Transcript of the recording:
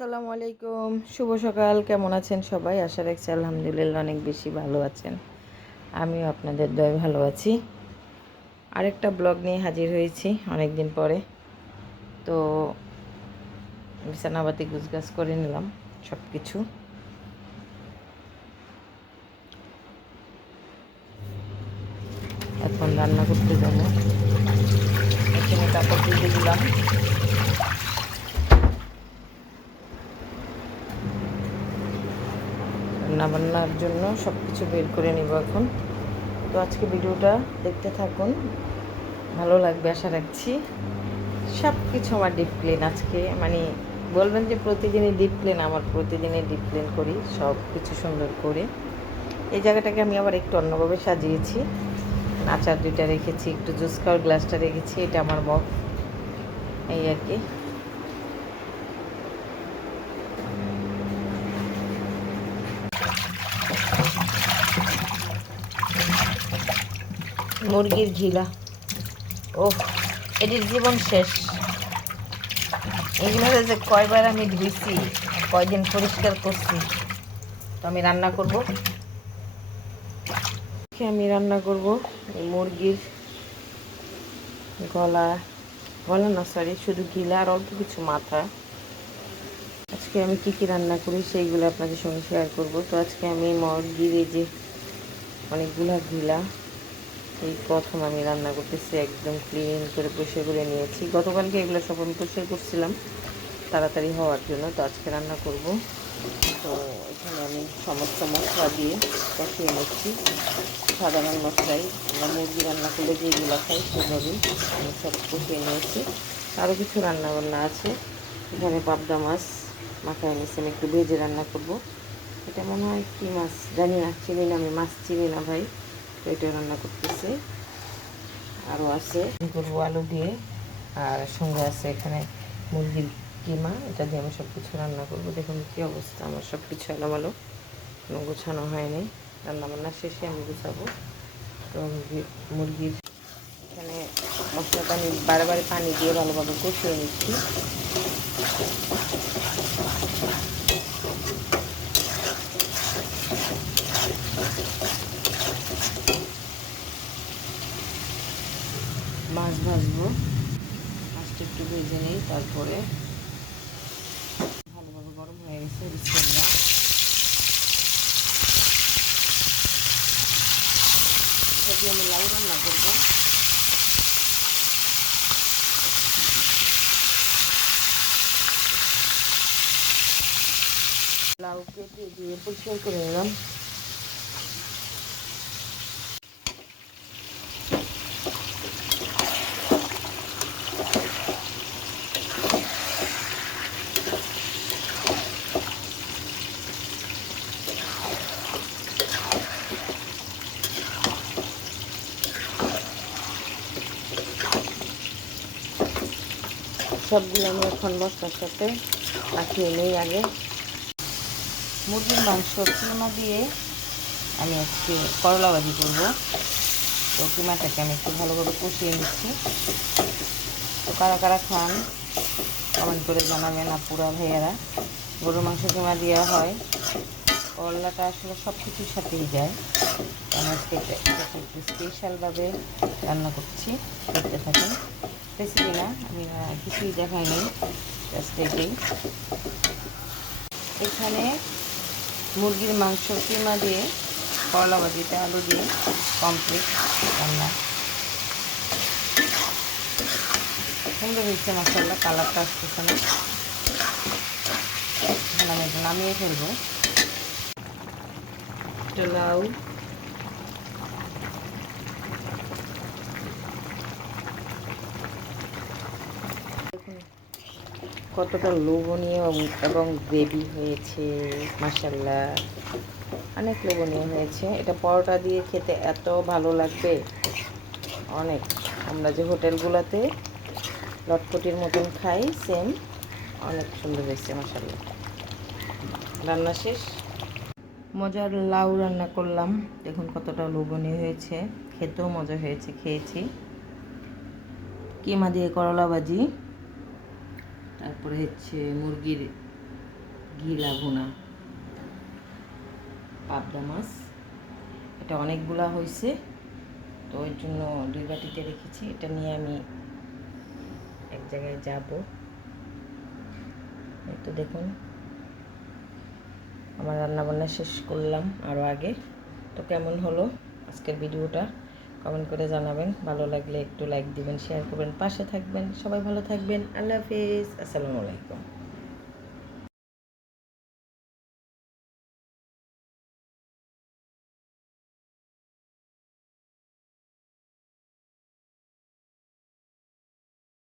আসসালামু আলাইকুম, শুভ সকাল। কেমন আছেন সবাই? আশা রাখছি আলহামদুলিল্লাহ অনেক বেশি ভালো আছেন। আমিও আপনাদের দয়ায় ভালো আছি। আরেকটা ব্লগ নিয়ে হাজির হয়েছি অনেক দিন পরে। তো বিছানাবাতি গুছগাছ করে নিলাম সব কিছু। এখন রান্না করতে যাব। এখানে কাপড় দিতে দিলাম। রান্নাবান্নার জন্য সব কিছু বের করে নিব এখন। তো আজকে ভিডিওটা দেখতে থাকুন, ভালো লাগবে আশা রাখছি। সব কিছু আমার ডিপ ক্লিন আজকে, মানে বলবেন যে প্রতিদিনই ডিপ ক্লিন, আমার প্রতিদিনই ডিপ ক্লিন করি সব কিছু সুন্দর করে। এই জায়গাটাকে আমি আবার একটু অন্যভাবে সাজিয়েছি। আচার দুইটা রেখেছি, একটু জুস খাওয়ার গ্লাসটা রেখেছি, এটা আমার মগ, এই আর কি। মুরগির ঘিলা, ও এটির জীবন শেষ। এগুলোতে যে কয়বার আমি ধুইছি, কয়দিন পরিষ্কার করছি। তো আমি রান্না করব, এই মুরগির গলা, গলা না সরি, শুধু গিলা আর অল্প কিছু মাথা। আজকে আমি কী কী রান্না করি সেইগুলো আপনাদের সঙ্গে শেয়ার করব। তো আজকে আমি মুরগির এই যে অনেকগুলা গিলা, এই প্রথম আমি রান্না করতেছি। একদম ক্লিন করে পরিষ্কার করে নিয়েছি। গতকালকে এগুলো সব আমি পরিষ্কার করছিলাম তাড়াতাড়ি হওয়ার জন্য। তো আজকে রান্না করব। তো এখানে আমি সমস্ত মশলা দিয়ে কষিয়ে নিচ্ছি। সাধারণ মশলাই, আমরা মুরগি রান্না করলে যেগুলো খাই সেভাবেই আমি সব কষিয়ে নিয়েছি। আরও কিছু রান্না বান্না আছে। এখানে পাবদা মাছ মাথায় নিয়েছি, আমি একটু ভেজে রান্না করব। এটা মনে হয় কী মাছ জানি না, চিনি না, আমি মাছ চিনি না ভাই। তো এটা রান্না করতেছি। আরও আছে করবো আলু দিয়ে, আর সঙ্গে আছে এখানে মুরগির কিমা, এটা দিয়ে আমি সব কিছু রান্না করবো। দেখুন কী অবস্থা, আমার সব কিছু এলোমেলো, কোনো গোছানো হয়নি। রান্নাবান্না শেষে আমি গুছাবো। তো মুরগির এখানে মশলাটা আমি বারে পানি দিয়ে ভালোভাবে কষিয়ে নিচ্ছি। মাছ ভাজবো, মাছটা একটু ভেজে নেই, তারপরে ভালোভাবে গরম হয়ে গেছে। বিসমিল্লাহ। এটা দিয়ে আমি লাউ রান্না করবো। লাউ কেটে দিয়ে পরিষ্কার করে নিলাম। সবগুলো আমি এখন মশলার সাথে মাখিয়ে নিই। আগে মুরগির মাংস কিমা দিয়ে আমি আজকে করলা ভাজি করবো। তো কিমাটাকে আমি একটু ভালোভাবে কষিয়ে নিচ্ছি। তো কারা কারা খান কমেন্ট করে জানাবেন আপুরা ভাইয়ারা। গরুর মাংস কিমা দেওয়া হয়, করলাটা আসলে সব কিছুর সাথেই যায়। আমি আজকে একটু স্পেশালভাবে রান্না করছি, দেখতে থাকেন। রেসিপি না, আমি কিছুই দেখাইনি, জাস্ট এটাই। এখানে মুরগির মাংস কিমা দিয়ে করলা ভাজিতে আলু দিয়ে কমপ্লিট রান্না। সুন্দর হয়েছে মাসাল্লাহ, কালারটা আসতেছে না। এখন আমি এটা নামিয়ে ফেলবো। লাউ, কতটা লোভনীয় এবং গ্রেভি হয়েছে মাশাল্লাহ, অনেক লোভনীয় হয়েছে। এটা পরোটা দিয়ে খেতে এত ভালো লাগবে, অনেক। আমরা যে হোটেলগুলোতে লটপটির মতন খাই সেম, অনেক সুন্দর হয়েছে মাশাল্লাহ। রান্না শেষ, মজার লাউ রান্না করলাম। দেখুন কতটা লোভনীয় হয়েছে, খেতেও মজা হয়েছে, খেয়েছি। কিমা দিয়ে করলা ভাজি, তারপরে হচ্ছে মুরগির গিলা ভুনা, পাবদা মাছ। এটা অনেকগুলা হয়েছে, তো ওই জন্য 2 বাটিতে রেখেছি। এটা নিয়ে আমি এক জায়গায় যাব। এই তো দেখুন আমার রান্নাবান্না শেষ করলাম আরও আগে। তো কেমন হলো আজকের ভিডিওটা কমেন্ট করে জানাবেন। ভালো লাগলে একটু লাইক দিবেন, শেয়ার করবেন, পাশে থাকবেন। সবাই ভালো থাকবেন। আল্লাহ হাফিজ, আসসালামু আলাইকুম।